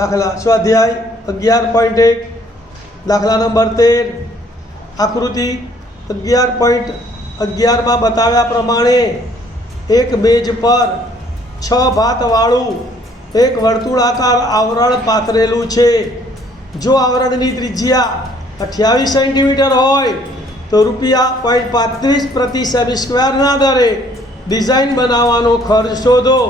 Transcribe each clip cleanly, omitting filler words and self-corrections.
દાખલા સ્વાધ્યાય 11.1 દાખલા નંબર 13 આકૃતિ 11.11 માં બતાવ્યા પ્રમાણે એક મેજ પર 6 ભાતવાળું એક વર્તુળાકાર આવરણ પાથરેલું છે. જો આવરણની ત્રિજ્યા 28 સેન્ટીમીટર હોય તો ₹0.35 પ્રતિ સેમી સ્ક્વેરના દરે ડિઝાઇન બનાવવાનો ખર્ચ શોધો.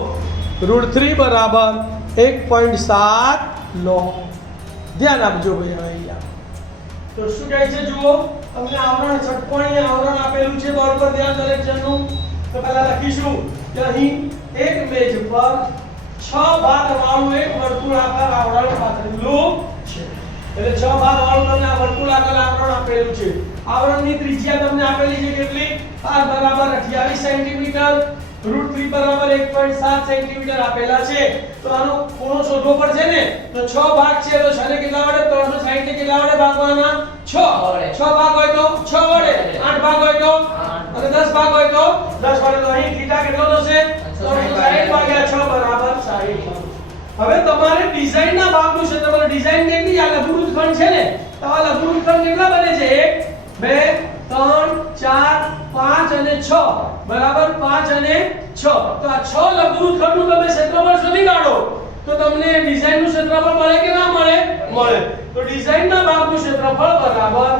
√3 બરાબર 1.7 લો. ધ્યાન આપજો ભાઈ. હવે અહીંયા તો શું કહે છે જુઓ, તમને આવરણ ષટકોણીય આવરણ આપેલું છે બોર્ડ પર. ધ્યાન દરેક જણનું. તો પહેલા લખીશું કે અહીં એક મેજ પર 6 ભાતવાળું એક વર્તુળાકાર આવરણ પાથરેલું છે. એટલે 6 ભાતવાળું તમને આ વર્તુળાકાર આવરણ આપેલું છે. આવરણની ત્રિજ્યા તમને આપેલી છે કેટલી? r બરાબર 28 સેન્ટીમીટર, √3 બરાબર 1.7 સેન્ટીમીટર આપેલા છે. તો આનો ખૂણો શોધવો પડશે ને. તો 6 ભાગ છે તો 6 ને કેટલા વડે 360 ને કેટલા વડે ભાગવાના? 6 ભાગ હોય તો 6 વડે, 8 ભાગ હોય તો અને 10 ભાગ હોય તો 10 વડે. તો અહીં થીટા કેટલો થશે? 360 ભાગ્યા 6 બરાબર 60. હવે તમારે ડિઝાઇનના ભાગનું ક્ષેત્રફળ, ડિઝાઇન કેટલી? આ લઘુવૃત્ત ખંડ છે ને, તો આ લઘુવૃત્ત ખંડ કેટલા બને છે? 1 2 3 4 5 અને 6 બરાબર 5 અને 6. તો આ 6 લઘુવૃત્ત ખંડનું તમે ક્ષેત્રફળ શોધી કાઢો તો તમને ડિઝાઇનનું ક્ષેત્રફળ મળે કે ના મળે? મળે. તો ડિઝાઇનના ભાગનું ક્ષેત્રફળ બરાબર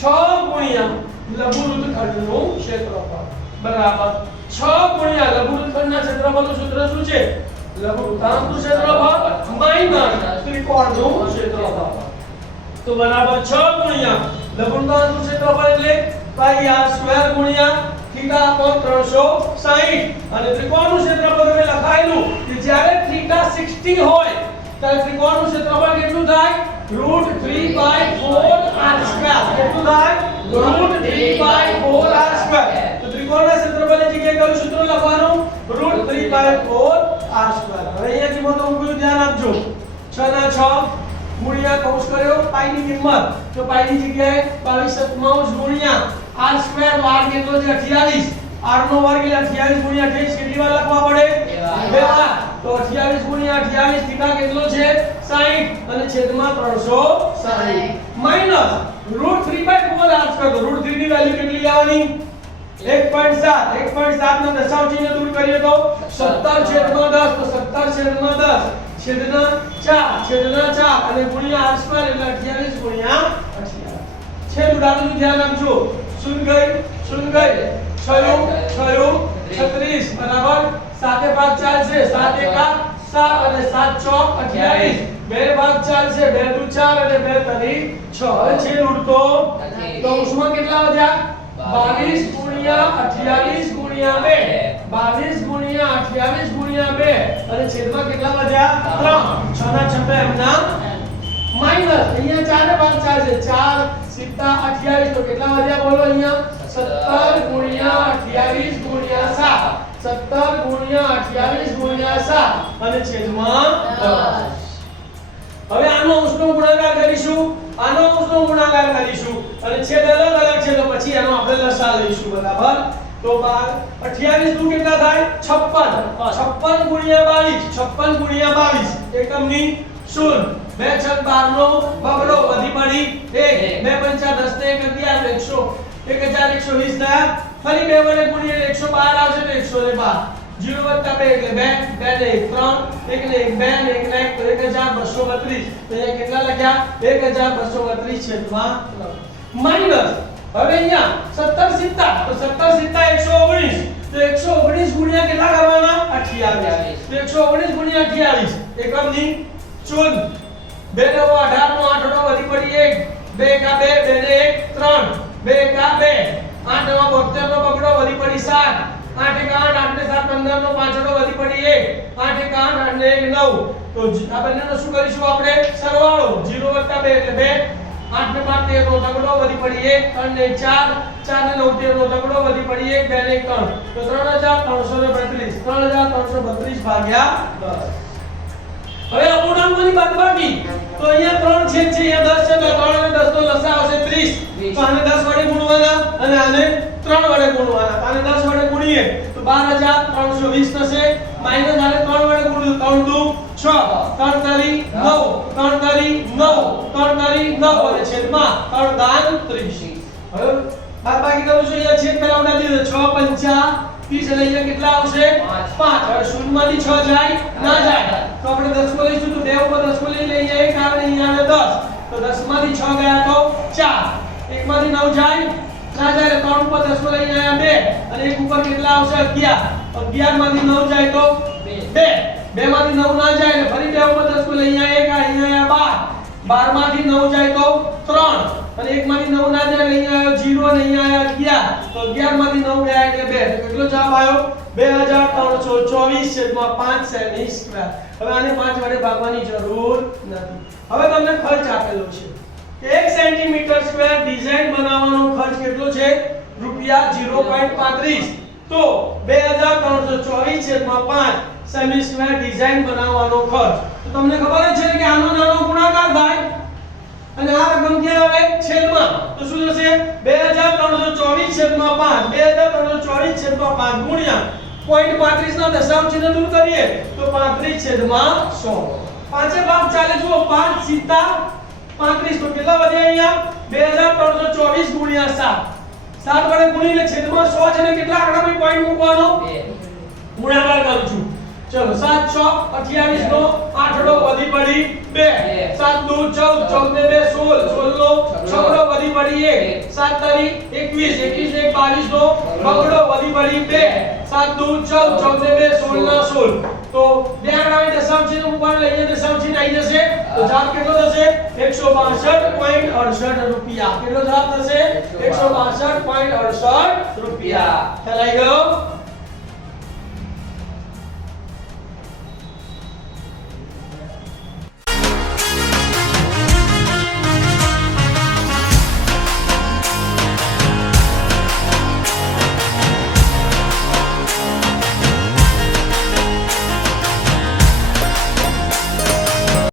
6 ગુણ્યા લઘુવૃત્ત ખંડનું ક્ષેત્રફળ બરાબર 6 ગુણ્યા લઘુવૃત્ત ખંડના ક્ષેત્રફળનું સૂત્ર શું છે? લઘુવૃત્તાંશનું ક્ષેત્રફળ માઈનસ ત્રિકોણનું ક્ષેત્રફળ. તો બરાબર 6 ગુણ્યા લઘુવૃત્તાંશનું ક્ષેત્રફળ એટલે πr² ગુણ્યા θ કોણ 360. અને ત્રિકોણનું ક્ષેત્રફળ તમે લખાયેલું કે જ્યારે θ 60 હોય ત્યારે ત્રિકોણનું ક્ષેત્રફળ કેટલું થાય? √3/4r². કેટલું થાય? √3/4r². તો ત્રિકોણના ક્ષેત્રફળની જગ્યાએ કયું સૂત્ર લખવાનું? √3/4r². હવે અહીંયા કિંમતો મૂકવું, ધ્યાન આપજો. 6 ના 6 ગુણ્યા કૌંસ કર્યો પાઈ ની કિંમત, તો પાઈ ની જગ્યાએ 22/7 ગુણ્યા r² વાર કેટલો છે? 28. r નો વર્ગ એટલે 28 ગુણ્યા 28 કેટલી વાર લખવા પડે? 2 વાર. તો 28 ગુણ્યા 28 θ કેટલો છે? 60 અને છેદમાં 360 માઈનસ √3/4r². તો √3 ની વેલ્યુ કેટલી લેવાની? 1.7. 1.7 નો દશાંશ ચિહ્ન દૂર કરીએ તો 17/10. તો 17/10 છેદના 4 અને ગુણ્યા r² એટલે 28 ગુણ્યા 28. છેદ ઉડાડવાનું ધ્યાન રાખજો. શૂન્ય ગઈ 6 36 બરાબર 7 ભાગ ચાલશે. 7 એકા 7 અને 7 ચોક 28. 2 ભાગ ચાલશે. 2 દુ 4 અને 2 તરી 6. હવે છેદ ઉડતો તો ઉષ્મા કેટલા વધ્યા? 22 ગુણ્યા 28 ગુણ્યા 2. 22 ગુણ્યા 28 ગુણ્યા 2 અને છેદમાં કેટલા વધ્યા? 3. 6 ના 6 એમના માઈનસ. અહીંયા 4 ભાગ ચાલશે. 4 સીધા 28 તો કેટલા વધ્યા બોલો? અહીંયા 17 ગુણ્યા 28 ગુણ્યા 7. 17 ગુણ્યા 28 ગુણ્યા 7 અને છેદમાં 10. હવે આનો અંશનો ગુણાકાર કરીશું, આનો અંશનો ગુણાકાર કરીશું અને છેદ અલગ અલગ છે તો પછી એનો આપણે લસા લઈશું. બરાબર. તો 28 દુ કેટલા થાય? 56. 56 ગુણ્યા 22. 56 ગુણ્યા 22 એકમની 0. 2 6 12 નો બગડો વધી પડી 1. 2 5 10 ને 11 1120 થયા. ફરી 2 વડે ગુણીએ 112 આવશે તો 112. 0 + 2 એટલે 2 2 ને 1 3 1 ને 1 2 ને 1 તો 1232. તો અહીંયા કેટલા લખ્યા? 1232 છેદમાં માઈનસ. હવે અહીંયા 17 સીધા તો 17 સીધા 119. તો 119 ગુણ્યા કેટલા કરવાના? 28. તો 119 ગુણ્યા 28 એકમની 14. 2 * 9 = 18 નો 8 નો વધી પડી 1. 2 એકા 2 2 ને 1 3. 2 એકા 2 8 નો 72 નો બગડો વધી પડી 7. 8 એકા 8 8 ને 7 15 નો 5 નો વધી પડી 1. 8 એકા 8 8 ને 1 9. તો આ બંનેનો શું કરીશું આપણે? સરવાળો. 0 + 2 એટલે 2. 8 ને 5 13 નો તગડો વધી પડી 1. 3 ને 4 4 ને 9 13 નો તગડો વધી પડી 1. 2 ને 1 3. તો 3332. 3332 ભાગ્યા 10. હવે અપૂર્ણાંકોની બાદબાકી. તો અહીંયા 3 છેદ છે, અહીંયા 10 છે તો 3 અને 10 નો લસા આવશે 30. તો આને 10 વડે ગુણવાના અને આને 3 વડે ગુણવાના. આને 10 વડે ગુણીએ તો 12320 થશે. માઈનસ આને 3 વડે ગુણ્યું 3 દુ 6 3 તારી 9 3 તારી 9 3 તારી 9 અને છેદમાં 3 દાન 30 હવે બાદ બાકી કરું છું અહીંયા છેદ પહેલા ઉડાડી દે 6 5 30 એટલે અહીંયા કેટલા આવશે 5 હવે શૂન્યમાંથી 6 જાય ના જાય તો આપણે 10 માં લઈશું તો 2 ઉપર 10 માં લઈ લઈએ 1 આવે ને અહીંયા આવે 10 તો 10 માંથી 6 ગયા તો 4 1 માંથી 9 જાય ના જાય 3 ઉપર 10 માં લઈને આયા 2 અને 1 ઉપર કેટલા આવશે 11 11 માંથી 9 જાય તો 2 2 માંથી 9 ના જાય ને ફરી 2 ઉપર 10 માં લઈને આયા 1 અહીંયા આયા 12 માંથી 9 જાય તો 3 અને 1 માંથી 9 ના જાય અહીંયા આવ્યો 0 અને અહીંયા આયા 11 તો 11 માંથી 9 ગયા એટલે 2 તો કેટલો જવાબ આવ્યો 2324 છેદમાં 5 સેમી સ્ક્વેર હવે આને 5 વડે ભાગવાની જરૂર નથી હવે તમને ખર્ચ આપેલો છે 1 સેન્ટીમીટર સ્ક્વેર ડિઝાઇન બનાવવાનો ખર્ચ કેટલો છે રૂપિયા 0.35 તો 2324 છેદમાં 5 સેમી સ્ક્વેર ડિઝાઇન બનાવવાનો ખર્ચ તો તમને ખબર જ છે કે આનો નાનો ગુણાકાર થાય અને આ રકમ ક્યાં આવે છેદમાં તો શું થશે 2324 છેદમાં 5 2324 છેદમાં 5 ગુણ્યા 0.35 ના દશાંશ ચિહ્ન દૂર કરીએ તો 35 છેદમાં 100 પાંચે ભાગ ચાલે જુઓ 5 સીધા 35 તો કેટલા વધ્યા અહીંયા 2324 ગુણ્યા 7 7 વડે ગુણીને છેદમાં 100 છે ને કેટલા આંકડામાં પોઈન્ટ મૂકવાનો 2 ગુણાકાર કરું છું ચલો 7 6 28 નો 8 નો વધી પડી 2 7 2 14 14 2 16 નો 6 નો વધી પડી 1 7 તારી 21 21 1 22 નો 6 નો વધી પડી 2 7 2 14 14 2 16 ના 16 તો બે આંકડામાં દશાંશ ચિહ્ન મૂકવાનું લઈએ દશાંશ ચિહ્ન આવી જશે તો જવાબ કેટલો થશે 162.68 રૂપિયા કેટલો જવાબ થશે 162.68 રૂપિયા ખ્યાલ આવી ગયો